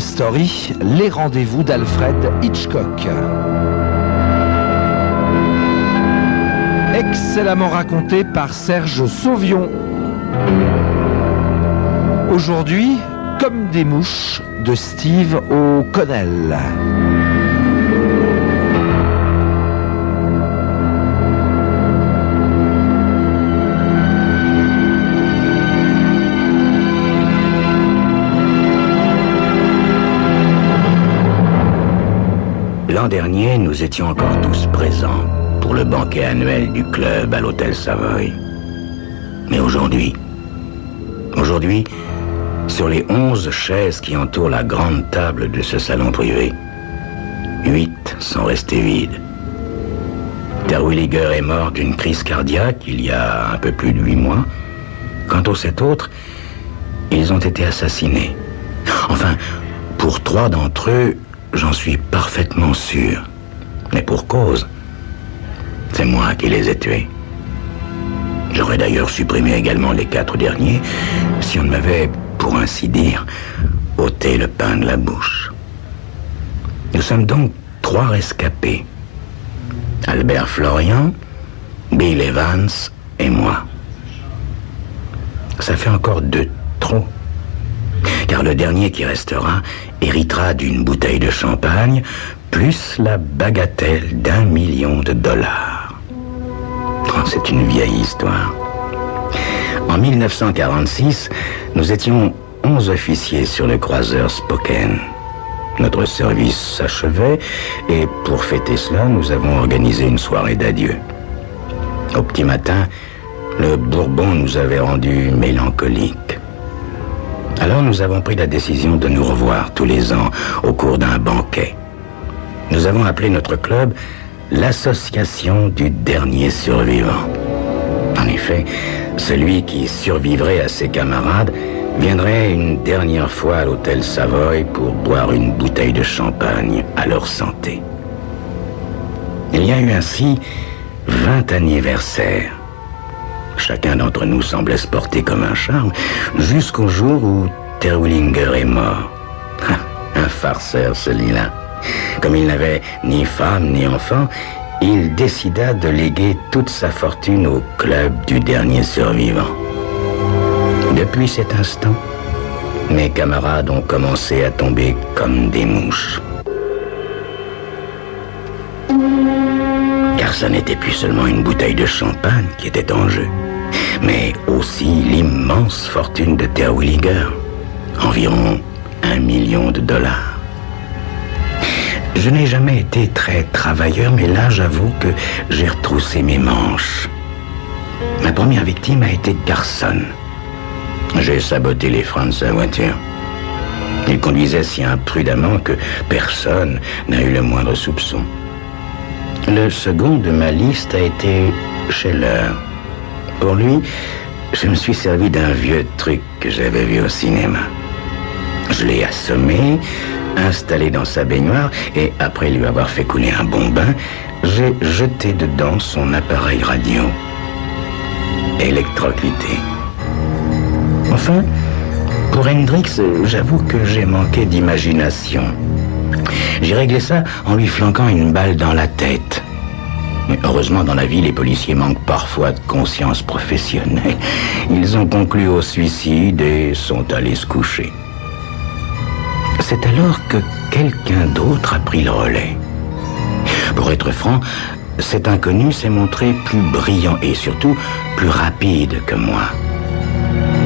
Crime Story, les rendez-vous d'Alfred Hitchcock. Excellemment raconté par Serge Sauvion. Aujourd'hui, Comme des mouches de Steve O'Connell. L'an dernier, nous étions encore tous présents pour le banquet annuel du club à l'hôtel Savoy. Mais aujourd'hui, sur les 11 chaises qui entourent la grande table de ce salon privé, 8 sont restées vides. Terwilliger est mort d'une crise cardiaque il y a un peu plus de 8 mois. Quant aux 7 autres, ils ont été assassinés. Enfin, pour 3 d'entre eux, j'en suis parfaitement sûr. Mais pour cause, c'est moi qui les ai tués. J'aurais d'ailleurs supprimé également les 4 derniers si on ne m'avait, pour ainsi dire, ôté le pain de la bouche. Nous sommes donc 3 rescapés. Albert Florian, Bill Evans et moi. Ça fait encore 2 trop. Car le dernier qui restera héritera d'une bouteille de champagne plus la bagatelle d'1 million de dollars. Oh, c'est une vieille histoire. En 1946, nous étions 11 officiers sur le croiseur Spokane. Notre service s'achevait et pour fêter cela, nous avons organisé une soirée d'adieu. Au petit matin, le Bourbon nous avait rendus mélancoliques. Alors nous avons pris la décision de nous revoir tous les ans au cours d'un banquet. Nous avons appelé notre club l'Association du dernier survivant. En effet, celui qui survivrait à ses camarades viendrait une dernière fois à l'hôtel Savoy pour boire une bouteille de champagne à leur santé. Il y a eu ainsi 20 anniversaires. Chacun d'entre nous semblait se porter comme un charme, jusqu'au jour où Terwilliger est mort. Un farceur, celui-là. Comme il n'avait ni femme ni enfant, il décida de léguer toute sa fortune au club du dernier survivant. Depuis cet instant, mes camarades ont commencé à tomber comme des mouches. Car ça n'était plus seulement une bouteille de champagne qui était en jeu, mais aussi l'immense fortune de Terwilliger, environ 1 million de dollars. Je n'ai jamais été très travailleur, mais là, j'avoue que j'ai retroussé mes manches. Ma première victime a été Carson. J'ai saboté les freins de sa voiture. Il conduisait si imprudemment que personne n'a eu le moindre soupçon. Le second de ma liste a été Scheller. Pour lui, je me suis servi d'un vieux truc que j'avais vu au cinéma. Je l'ai assommé, installé dans sa baignoire et après lui avoir fait couler un bon bain, j'ai jeté dedans son appareil radio. Électrocuté. Enfin, pour Hendrix, j'avoue que j'ai manqué d'imagination. J'ai réglé ça en lui flanquant une balle dans la tête. Mais heureusement, dans la vie, les policiers manquent parfois de conscience professionnelle. Ils ont conclu au suicide et sont allés se coucher. C'est alors que quelqu'un d'autre a pris le relais. Pour être franc, cet inconnu s'est montré plus brillant et surtout plus rapide que moi.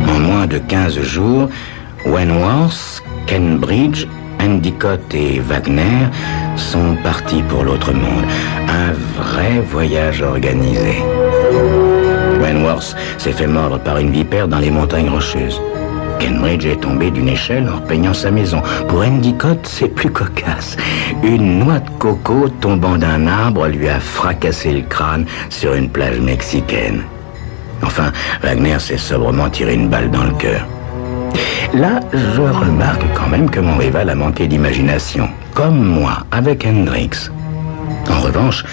En moins de 15 jours, Wentworth, Cambridge, Endicott et Wagner sont partis pour l'autre monde. Un vrai voyage organisé. Wentworth s'est fait mordre par une vipère dans les montagnes rocheuses. Cambridge est tombé d'une échelle en repeignant sa maison. Pour Endicott, c'est plus cocasse. Une noix de coco tombant d'un arbre lui a fracassé le crâne sur une plage mexicaine. Enfin, Wagner s'est sobrement tiré une balle dans le cœur. Là, je remarque quand même que mon rival a manqué d'imagination, comme moi, avec Hendrix. En revanche,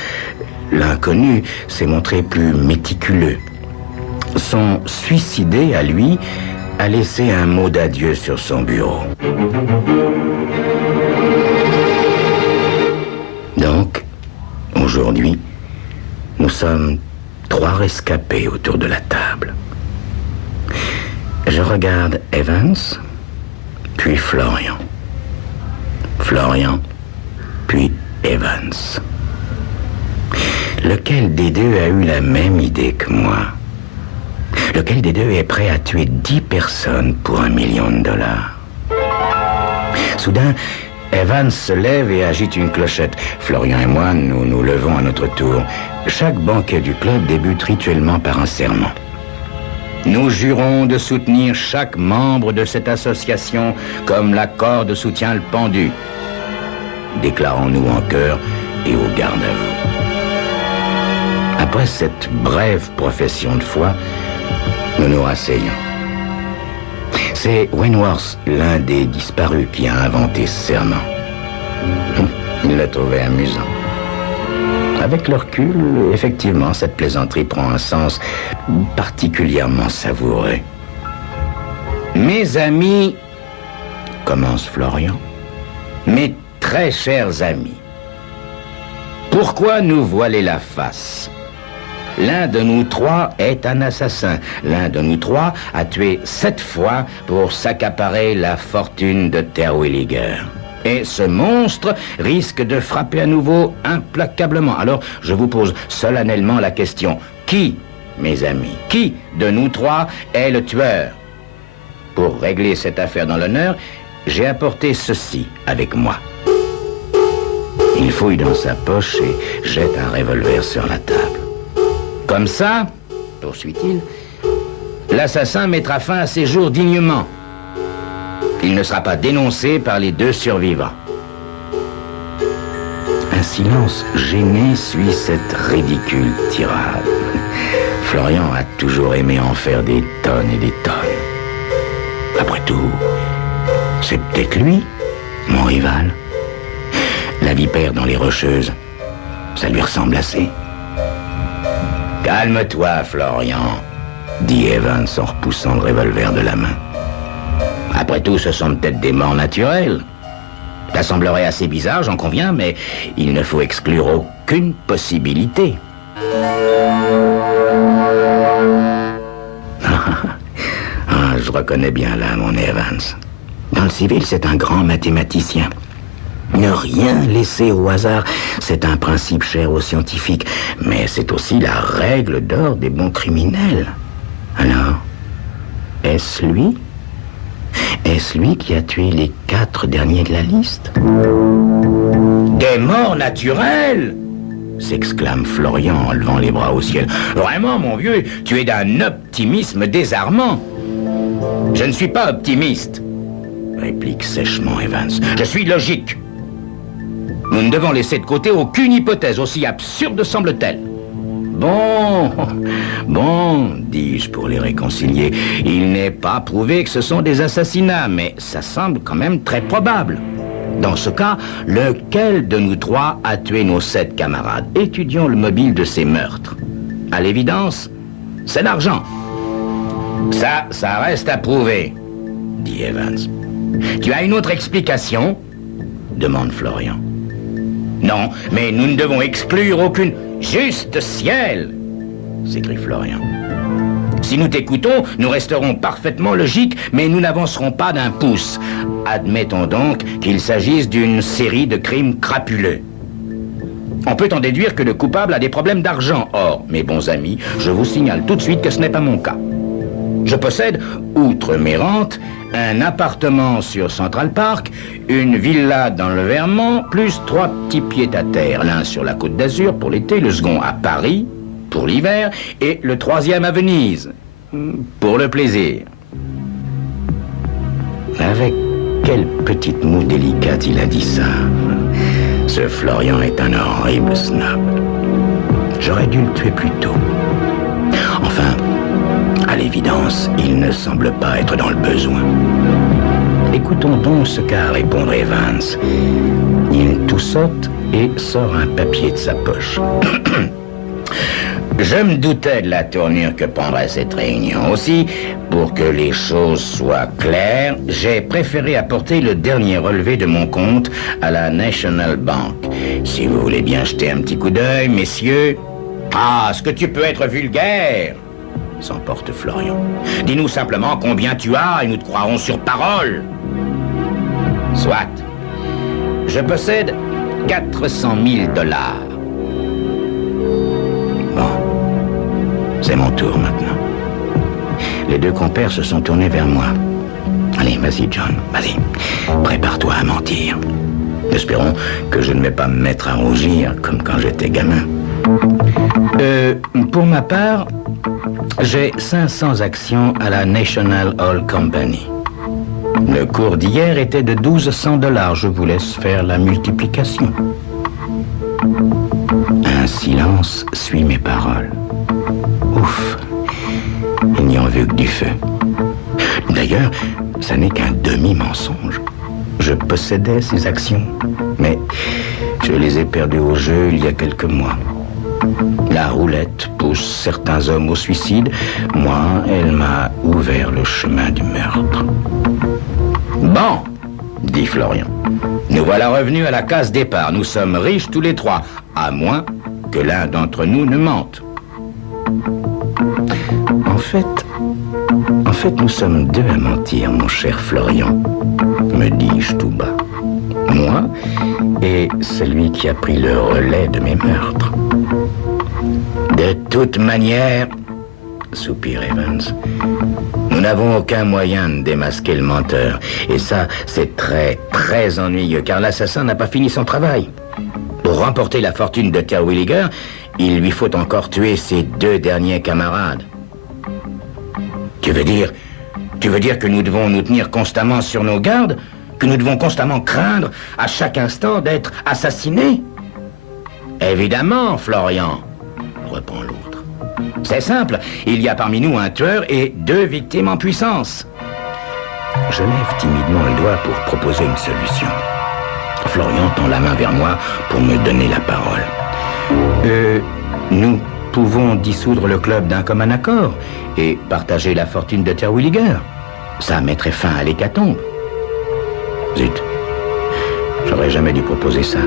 l'inconnu s'est montré plus méticuleux. Son suicidé, à lui, a laissé un mot d'adieu sur son bureau. Donc, aujourd'hui, nous sommes 3 rescapés autour de la table. Je regarde Evans, puis Florian. Florian, puis Evans. Lequel des deux a eu la même idée que moi? Lequel des deux est prêt à tuer 10 personnes pour $1 million? Soudain, Evans se lève et agite une clochette. Florian et moi, nous nous levons à notre tour. Chaque banquet du club débute rituellement par un serment. Nous jurons de soutenir chaque membre de cette association comme la corde soutient le pendu. Déclarons-nous en chœur et au garde à vous. Après cette brève profession de foi, nous nous rasseyons. C'est Wentworth, l'un des disparus, qui a inventé ce serment. Il l'a trouvé amusant. Avec le recul, effectivement, cette plaisanterie prend un sens particulièrement savoureux. Mes amis, commence Florian, mes très chers amis, pourquoi nous voiler la face? L'un de nous 3 est un assassin. L'un de nous 3 a tué 7 fois pour s'accaparer la fortune de Terwilliger. Et ce monstre risque de frapper à nouveau implacablement. Alors, je vous pose solennellement la question. Qui, mes amis, qui de nous 3 est le tueur? Pour régler cette affaire dans l'honneur, j'ai apporté ceci avec moi. Il fouille dans sa poche et jette un revolver sur la table. Comme ça, poursuit-il, l'assassin mettra fin à ses jours dignement. Il ne sera pas dénoncé par les 2 survivants. Un silence gêné suit cette ridicule tirade. Florian a toujours aimé en faire des tonnes et des tonnes. Après tout, c'est peut-être lui, mon rival. La vipère dans les Rocheuses, ça lui ressemble assez. Calme-toi, Florian, dit Evans en repoussant le revolver de la main. Après tout, ce sont peut-être des morts naturelles. Ça semblerait assez bizarre, j'en conviens, mais il ne faut exclure aucune possibilité. Je reconnais bien là mon Evans. Dans le civil, c'est un grand mathématicien. Ne rien laisser au hasard, c'est un principe cher aux scientifiques, mais c'est aussi la règle d'or des bons criminels. Alors, est-ce lui? Est-ce lui qui a tué les 4 derniers de la liste? Des morts naturelles? S'exclame Florian en levant les bras au ciel. Vraiment, mon vieux, tu es d'un optimisme désarmant. Je ne suis pas optimiste, réplique sèchement Evans. Je suis logique. Nous ne devons laisser de côté aucune hypothèse, aussi absurde semble-t-elle. Bon, dis-je pour les réconcilier, il n'est pas prouvé que ce sont des assassinats, mais ça semble quand même très probable. Dans ce cas, lequel de nous 3 a tué nos 7 camarades? Étudions le mobile de ces meurtres. À l'évidence, c'est l'argent. Ça reste à prouver, dit Evans. Tu as une autre explication? Demande Florian. Non, mais nous ne devons exclure aucune... Juste ciel! S'écrie Florian. Si nous t'écoutons, nous resterons parfaitement logiques, mais nous n'avancerons pas d'un pouce. Admettons donc qu'il s'agisse d'une série de crimes crapuleux. On peut en déduire que le coupable a des problèmes d'argent. Or, mes bons amis, je vous signale tout de suite que ce n'est pas mon cas. Je possède, outre mes rentes, un appartement sur Central Park, une villa dans le Vermont, plus 3 petits pieds-à-terre, l'un sur la Côte d'Azur pour l'été, le second à Paris pour l'hiver, et le 3e à Venise pour le plaisir. Avec quelle petite moue délicate il a dit ça. Ce Florian est un horrible snob. J'aurais dû le tuer plus tôt. Enfin, à l'évidence, il ne semble pas être dans le besoin. Écoutons donc ce qu'a à répondre Evans. Il toussote et sort un papier de sa poche. Je me doutais de la tournure que prendrait cette réunion. Aussi, pour que les choses soient claires, j'ai préféré apporter le dernier relevé de mon compte à la National Bank. Si vous voulez bien jeter un petit coup d'œil, messieurs... Ah, est-ce que tu peux être vulgaire? S'emporte Florian. Dis-nous simplement combien tu as et nous te croirons sur parole. Soit. Je possède 400 000 $. Bon. C'est mon tour maintenant. Les deux compères se sont tournés vers moi. Allez, vas-y, John, vas-y. Prépare-toi à mentir. Espérons que je ne vais pas me mettre à rougir comme quand j'étais gamin. Pour ma part, j'ai 500 actions à la National Oil Company. Le cours d'hier était de 1200 $. Je vous laisse faire la multiplication. Un silence suit mes paroles. Ouf, ils n'y ont vu que du feu. D'ailleurs, ça n'est qu'un demi-mensonge. Je possédais ces actions, mais je les ai perdues au jeu il y a quelques mois. La roulette pousse certains hommes au suicide. Moi, elle m'a ouvert le chemin du meurtre. Bon, dit Florian. Nous voilà revenus à la case départ. Nous sommes riches tous les trois, à moins que l'un d'entre nous ne mente. En fait, nous sommes deux à mentir, mon cher Florian, me dis-je tout bas. Moi et celui qui a pris le relais de mes meurtres. De toute manière, soupire Evans, nous n'avons aucun moyen de démasquer le menteur. Et ça, c'est très, très ennuyeux, car l'assassin n'a pas fini son travail. Pour remporter la fortune de Terwilliger, il lui faut encore tuer ses deux derniers camarades. Tu veux dire que nous devons nous tenir constamment sur nos gardes? Que nous devons constamment craindre à chaque instant d'être assassinés? Évidemment, Florian, reprend l'autre. C'est simple, il y a parmi nous un tueur et deux victimes en puissance. Je lève timidement le doigt pour proposer une solution. Florian tend la main vers moi pour me donner la parole. Nous pouvons dissoudre le club d'un commun accord et partager la fortune de Terwilliger. Ça mettrait fin à l'hécatombe. Zut, j'aurais jamais dû proposer ça.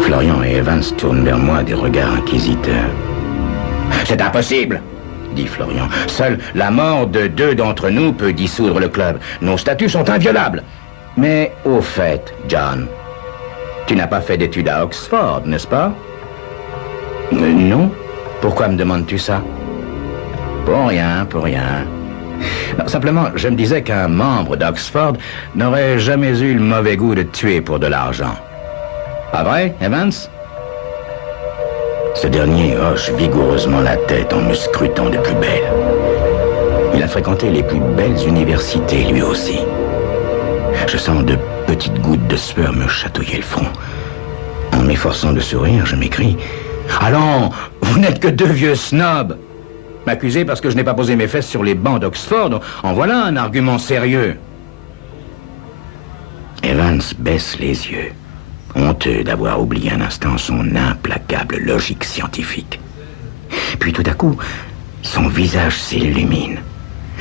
Florian et Evans tournent vers moi des regards inquisiteurs. C'est impossible, dit Florian. Seule la mort de deux d'entre nous peut dissoudre le club. Nos statuts sont inviolables. Mais au fait, John, tu n'as pas fait d'études à Oxford, n'est-ce pas? Non. Pourquoi me demandes-tu ça? Pour rien, pour rien. Non, simplement, je me disais qu'un membre d'Oxford n'aurait jamais eu le mauvais goût de tuer pour de l'argent. Pas vrai, Evans? Ce dernier hoche vigoureusement la tête en me scrutant de plus belle. Il a fréquenté les plus belles universités, lui aussi. Je sens de petites gouttes de sueur me chatouiller le front. En m'efforçant de sourire, je m'écrie « Allons, vous n'êtes que deux vieux snobs !» M'accuser parce que je n'ai pas posé mes fesses sur les bancs d'Oxford, en voilà un argument sérieux. Evans baisse les yeux, honteux d'avoir oublié un instant son implacable logique scientifique. Puis tout à coup, son visage s'illumine.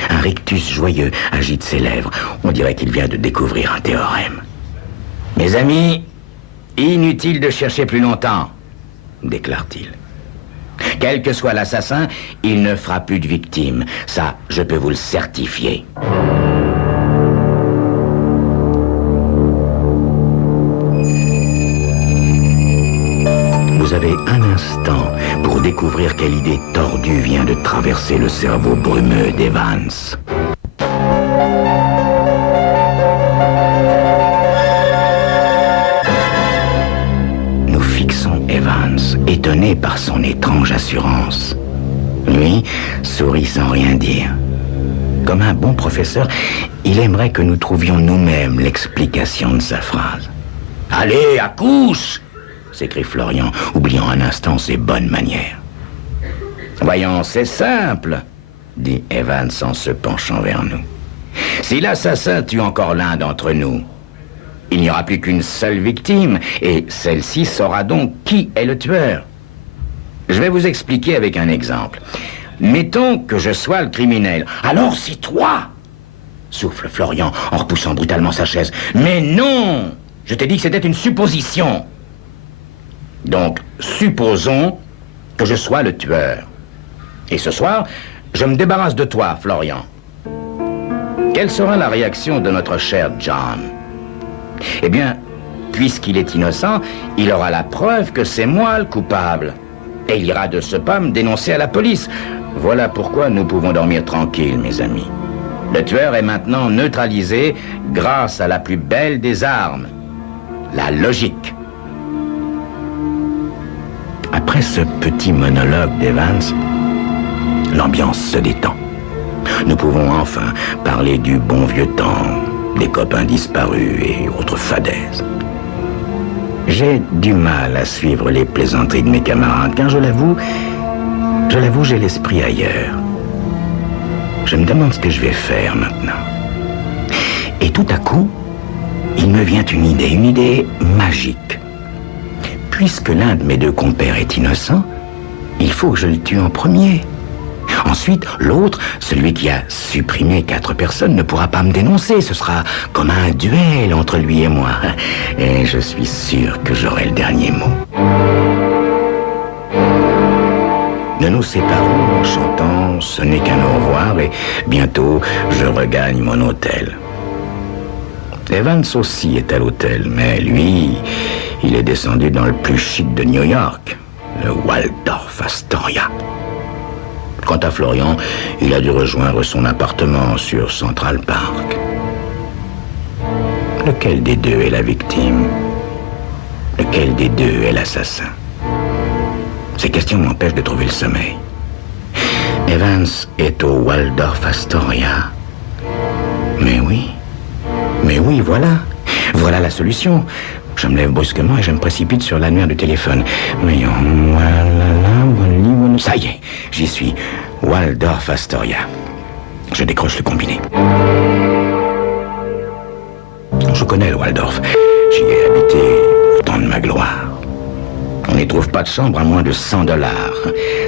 Un rictus joyeux agite ses lèvres. On dirait qu'il vient de découvrir un théorème. « Mes amis, inutile de chercher plus longtemps, » déclare-t-il. Quel que soit l'assassin, il ne fera plus de victimes. Ça, je peux vous le certifier. Vous avez un instant pour découvrir quelle idée tordue vient de traverser le cerveau brumeux d'Evans. Nous fixons Evans, étonné par son étrange assurance. Lui sourit sans rien dire. Comme un bon professeur, il aimerait que nous trouvions nous-mêmes l'explication de sa phrase. « Allez, accouche !» s'écrie Florian, oubliant un instant ses bonnes manières. « Voyons, c'est simple, » dit Evans en se penchant vers nous. « Si l'assassin tue encore l'un d'entre nous, il n'y aura plus qu'une seule victime, et celle-ci saura donc qui est le tueur. Je vais vous expliquer avec un exemple. Mettons que je sois le criminel. Alors c'est toi! Souffle Florian en repoussant brutalement sa chaise. Mais non! Je t'ai dit que c'était une supposition. Donc, supposons que je sois le tueur. Et ce soir, je me débarrasse de toi, Florian. Quelle sera la réaction de notre cher John? Eh bien, puisqu'il est innocent, il aura la preuve que c'est moi le coupable. Et il ira de ce pas me dénoncer à la police. Voilà pourquoi nous pouvons dormir tranquilles, mes amis. Le tueur est maintenant neutralisé grâce à la plus belle des armes, la logique. Après ce petit monologue d'Evans, l'ambiance se détend. Nous pouvons enfin parler du bon vieux temps, des copains disparus et autres fadaises. J'ai du mal à suivre les plaisanteries de mes camarades, car je l'avoue, j'ai l'esprit ailleurs. Je me demande ce que je vais faire maintenant. Et tout à coup, il me vient une idée magique. Puisque l'un de mes deux compères est innocent, il faut que je le tue en premier. Ensuite, l'autre, celui qui a supprimé 4 personnes, ne pourra pas me dénoncer. Ce sera comme un duel entre lui et moi. Et je suis sûr que j'aurai le dernier mot. Nous nous séparons en chantant « Ce n'est qu'un au revoir » et bientôt, je regagne mon hôtel. Evans aussi est à l'hôtel, mais lui, il est descendu dans le plus chic de New York, le Waldorf Astoria. Quant à Florian, il a dû rejoindre son appartement sur Central Park. Lequel des deux est la victime? Lequel des deux est l'assassin? Ces questions m'empêchent de trouver le sommeil. Evans est au Waldorf Astoria. Mais oui, voilà. Voilà la solution. Je me lève brusquement et je me précipite sur l'annuaire du téléphone. Mais ça y est, j'y suis. Waldorf Astoria. Je décroche le combiné. Je connais le Waldorf. J'y ai habité au temps de ma gloire. On n'y trouve pas de chambre à moins de $100.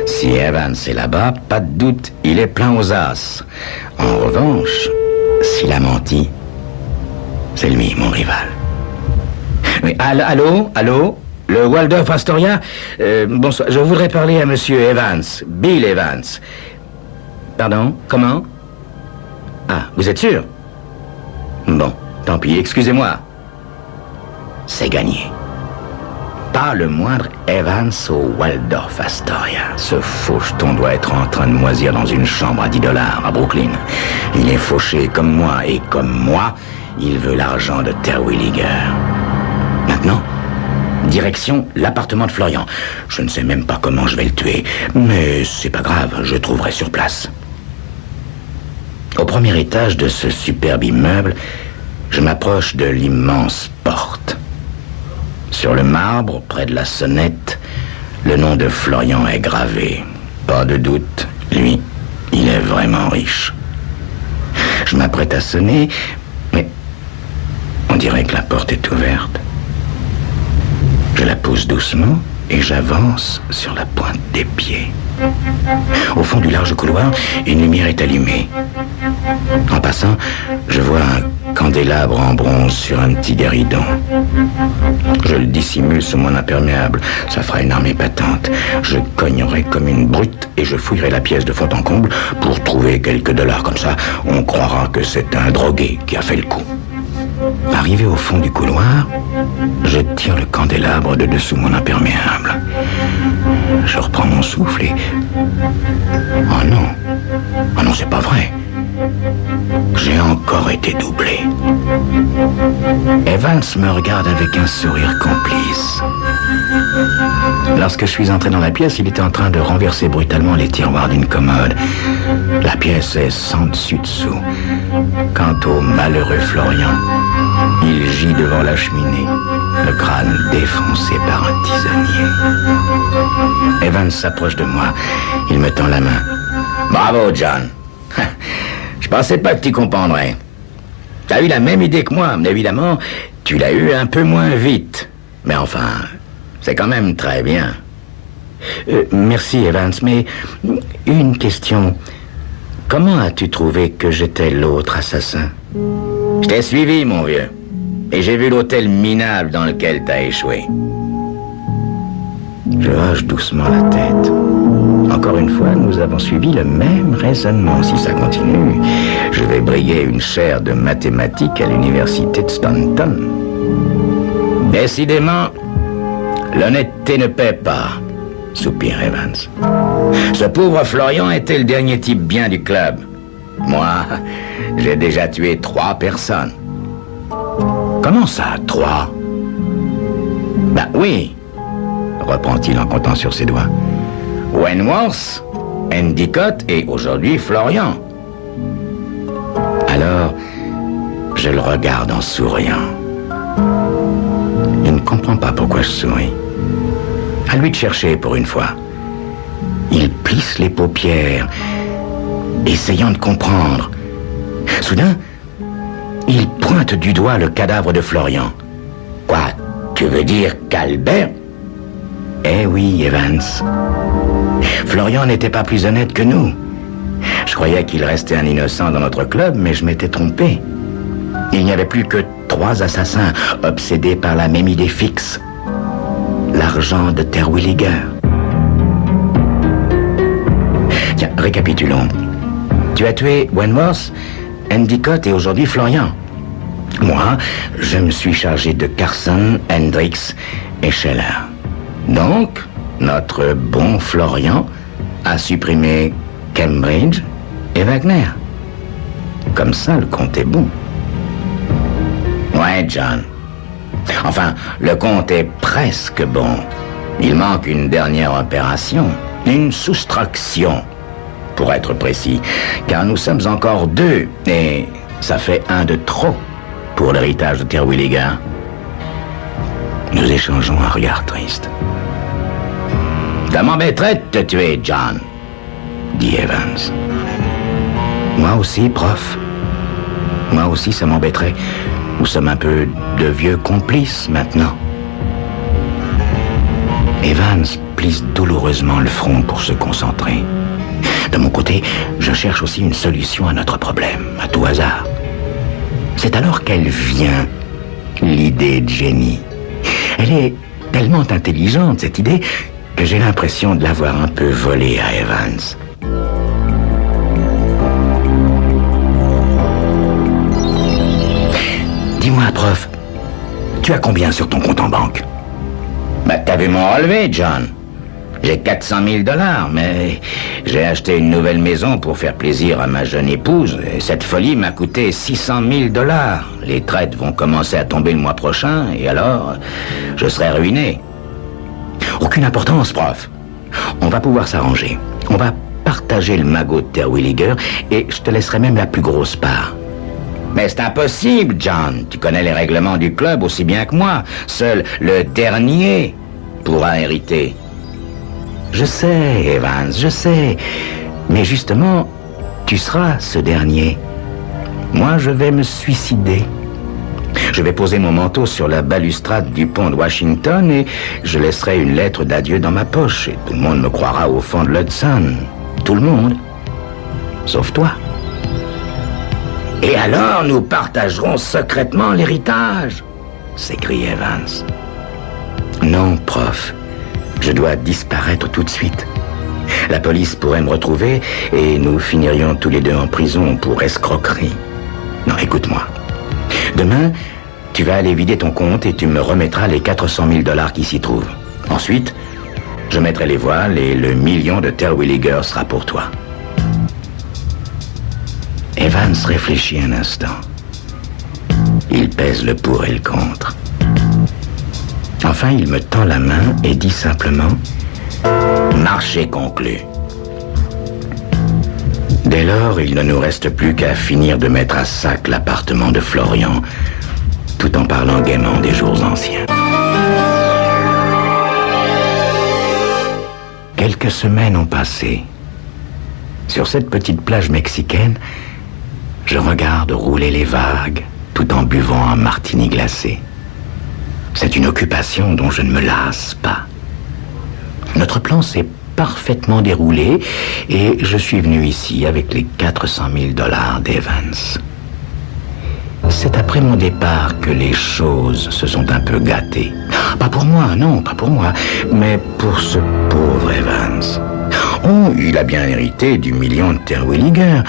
Si Evans est là-bas, pas de doute, il est plein aux as. En revanche, s'il a menti, c'est lui, mon rival. Mais allô, le Waldorf Astoria, bonsoir, je voudrais parler à monsieur Evans, Bill Evans. Pardon, comment? Ah, vous êtes sûr? Bon, tant pis, excusez-moi. C'est gagné. Pas le moindre Evans au Waldorf Astoria. Ce faucheton doit être en train de moisir dans une chambre à $10 à Brooklyn. Il est fauché comme moi, et comme moi, il veut l'argent de Terwilliger. Maintenant, direction l'appartement de Florian. Je ne sais même pas comment je vais le tuer, mais c'est pas grave, je trouverai sur place. Au premier étage de ce superbe immeuble, je m'approche de l'immense porte. Sur le marbre, près de la sonnette, le nom de Florian est gravé. Pas de doute, lui, il est vraiment riche. Je m'apprête à sonner, mais on dirait que la porte est ouverte. Je la pousse doucement et j'avance sur la pointe des pieds. Au fond du large couloir, une lumière est allumée. En passant, je vois un candélabre en bronze sur un petit guéridon. Je le dissimule sous mon imperméable. Ça fera une arme épatante. Je cognerai comme une brute et je fouillerai la pièce de fond en comble pour trouver quelques $. Comme ça, on croira que c'est un drogué qui a fait le coup. Arrivé au fond du couloir, je tire le candélabre de dessous mon imperméable. Je reprends mon souffle et... Oh non, c'est pas vrai. J'ai encore été doublé. Evans me regarde avec un sourire complice. Lorsque je suis entré dans la pièce, il était en train de renverser brutalement les tiroirs d'une commode. La pièce est sans dessus-dessous. Quant au malheureux Florian, il gît devant la cheminée, le crâne défoncé par un tisonnier. Evans s'approche de moi. Il me tend la main. Bravo, John. Je pensais pas que tu comprendrais. T'as eu la même idée que moi, mais évidemment, tu l'as eu un peu moins vite. Mais enfin, c'est quand même très bien. Merci, Evans, mais une question. Comment as-tu trouvé que j'étais l'autre assassin? Je t'ai suivi, mon vieux. Et j'ai vu l'hôtel minable dans lequel t'as échoué. Je hoche doucement la tête. Encore une fois, nous avons suivi le même raisonnement. Si ça continue, je vais briguer une chaire de mathématiques à l'université de Stanton. Décidément, l'honnêteté ne paie pas, soupire Evans. Ce pauvre Florian était le dernier type bien du club. Moi, j'ai déjà tué 3 personnes. Comment ça, 3? Ben oui, reprend-il en comptant sur ses doigts. Wentworth, Endicott et aujourd'hui Florian. Alors, je le regarde en souriant. Il ne comprend pas pourquoi je souris. À lui de chercher pour une fois. Il plisse les paupières, essayant de comprendre. Soudain, il pointe du doigt le cadavre de Florian. Quoi, tu veux dire qu'Albert? Eh oui, Evans. Florian n'était pas plus honnête que nous. Je croyais qu'il restait un innocent dans notre club, mais je m'étais trompé. Il n'y avait plus que 3 assassins obsédés par la même idée fixe. L'argent de Terwilliger. Tiens, récapitulons. Tu as tué Wentworth, Endicott et aujourd'hui Florian. Moi, je me suis chargé de Carson, Hendricks et Scheller. Donc, notre bon Florian a supprimé Cambridge et Wagner. Comme ça, le compte est bon. Ouais, John. Enfin, le compte est presque bon. Il manque une dernière opération, une soustraction, pour être précis, car nous sommes encore 2, et ça fait 1 de trop pour l'héritage de Terwilliger. Nous échangeons un regard triste. Ça m'embêterait de te tuer, John, dit Evans. Moi aussi, prof. Moi aussi, ça m'embêterait. Nous sommes un peu de vieux complices maintenant. Evans plisse douloureusement le front pour se concentrer. De mon côté, je cherche aussi une solution à notre problème, à tout hasard. C'est alors qu'elle vient, l'idée de génie. Elle est tellement intelligente, cette idée, que j'ai l'impression de l'avoir un peu volée à Evans. Dis-moi, prof, tu as combien sur ton compte en banque? Bah, t'as vu mon relevé, John. J'ai 400 000 $, mais j'ai acheté une nouvelle maison pour faire plaisir à ma jeune épouse. Et cette folie m'a coûté 600 000 $. Les traites vont commencer à tomber le mois prochain, et alors, je serai ruiné. Aucune importance, prof. On va pouvoir s'arranger. On va partager le magot de Terwilliger, et je te laisserai même la plus grosse part. Mais c'est impossible, John. Tu connais les règlements du club aussi bien que moi. Seul le dernier pourra hériter. Je sais, Evans, je sais. Mais justement, tu seras ce dernier. Moi, je vais me suicider. Je vais poser mon manteau sur la balustrade du pont de Washington et je laisserai une lettre d'adieu dans ma poche. Et tout le monde me croira au fond de l'Hudson. Tout le monde. Sauf toi. Et alors, nous partagerons secrètement l'héritage, s'écrie Evans. Non, prof. Je dois disparaître tout de suite. La police pourrait me retrouver et nous finirions tous les 2 en prison pour escroquerie. Non, écoute-moi. Demain, tu vas aller vider ton compte et tu me remettras les 400 000 $ qui s'y trouvent. Ensuite, je mettrai les voiles et le million de Terwilliger sera pour toi. Evans réfléchit un instant. Il pèse le pour et le contre. Enfin, il me tend la main et dit simplement « Marché conclu ». Dès lors, il ne nous reste plus qu'à finir de mettre à sac l'appartement de Florian, tout en parlant gaiement des jours anciens. Quelques semaines ont passé. Sur cette petite plage mexicaine, je regarde rouler les vagues tout en buvant un martini glacé. C'est une occupation dont je ne me lasse pas. Notre plan s'est parfaitement déroulé et je suis venu ici avec les 400 000 $ d'Evans. C'est après mon départ que les choses se sont un peu gâtées. Pas pour moi, non, pas pour moi, mais pour ce pauvre Evans. Oh, il a bien hérité du million de Terwilliger.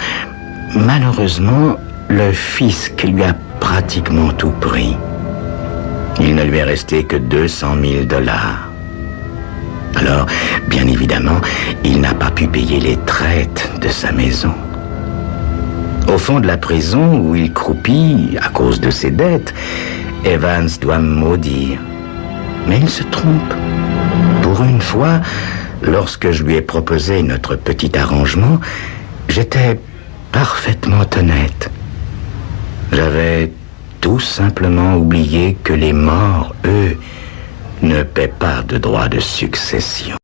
Malheureusement, le fisc lui a pratiquement tout pris. Il ne lui est resté que 200 000 $. Alors, bien évidemment, il n'a pas pu payer les traites de sa maison. Au fond de la prison où il croupit à cause de ses dettes, Evans doit me maudire. Mais il se trompe. Pour une fois, lorsque je lui ai proposé notre petit arrangement, j'étais parfaitement honnête. J'avais tout simplement oublié que les morts, eux, ne paient pas de droit de succession.